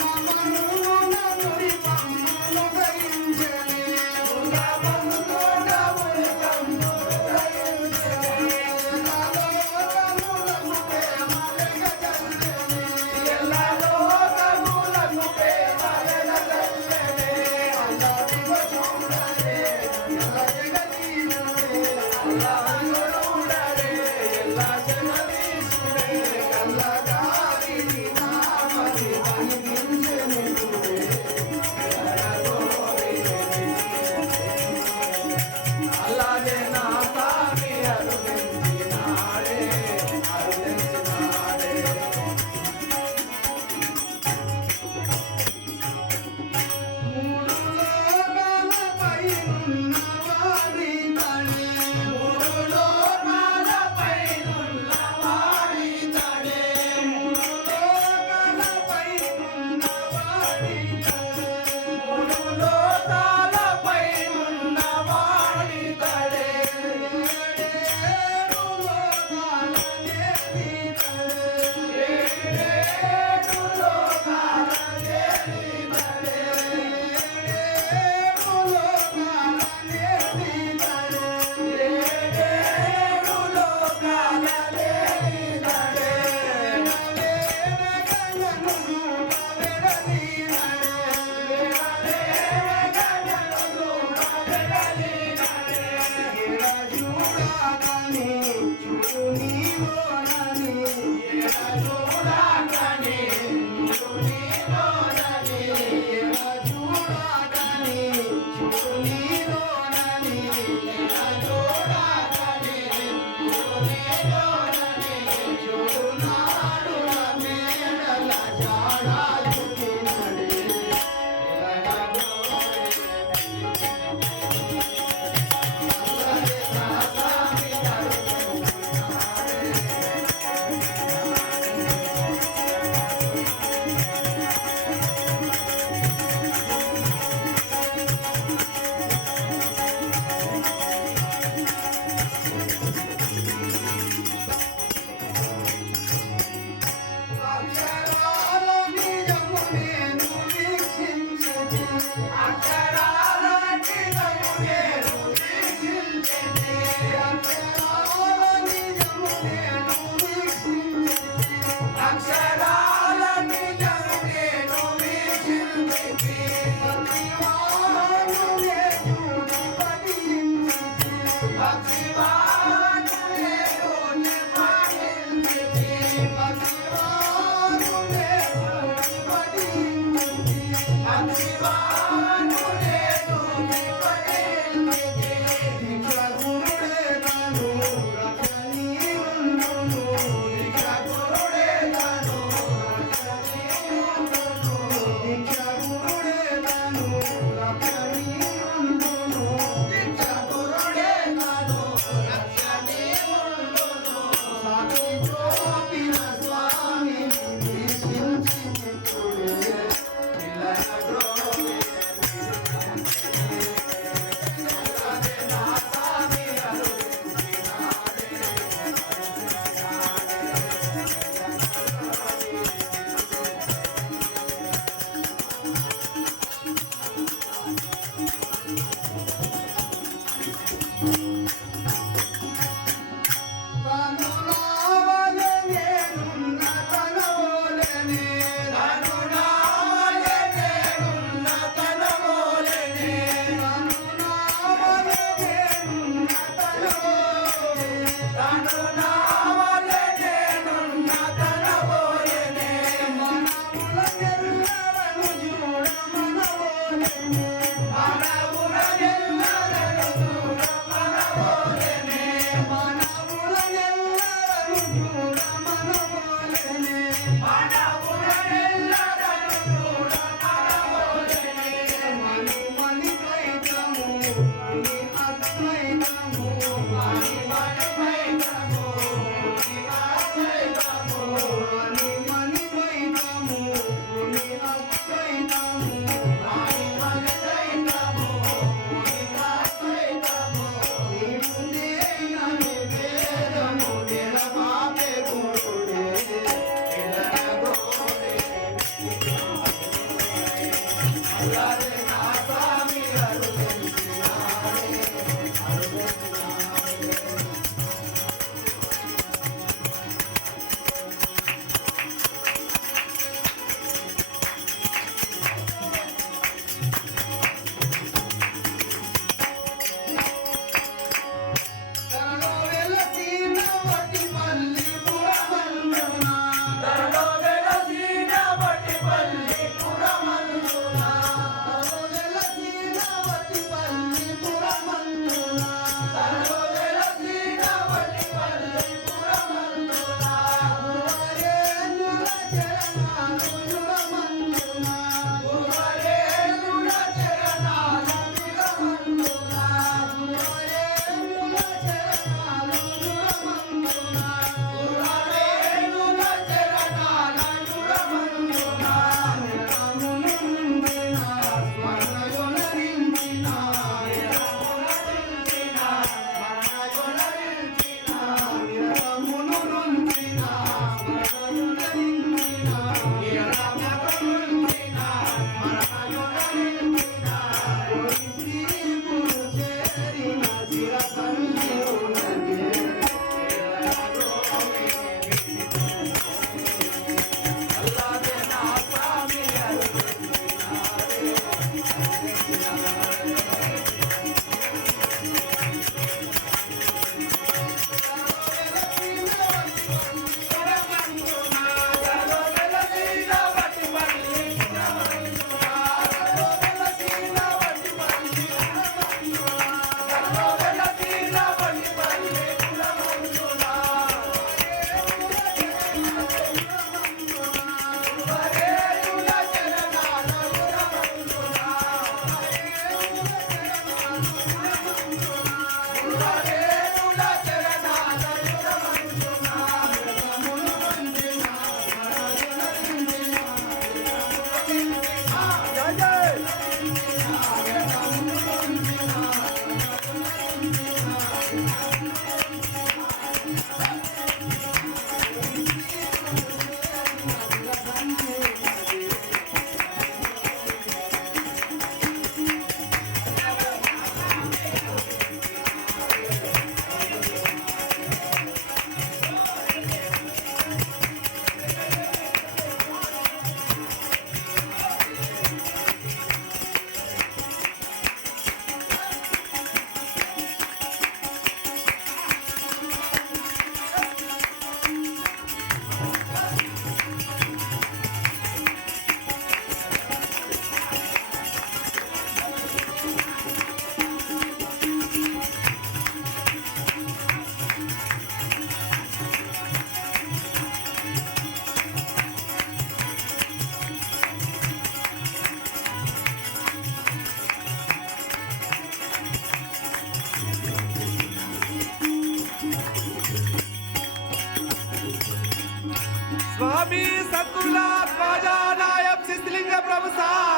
আমার Thank you. Panda உணரே స్వామి సద్గురుల ధ్వజానాయం శిశిలింగ ప్రభు సార్వభౌమ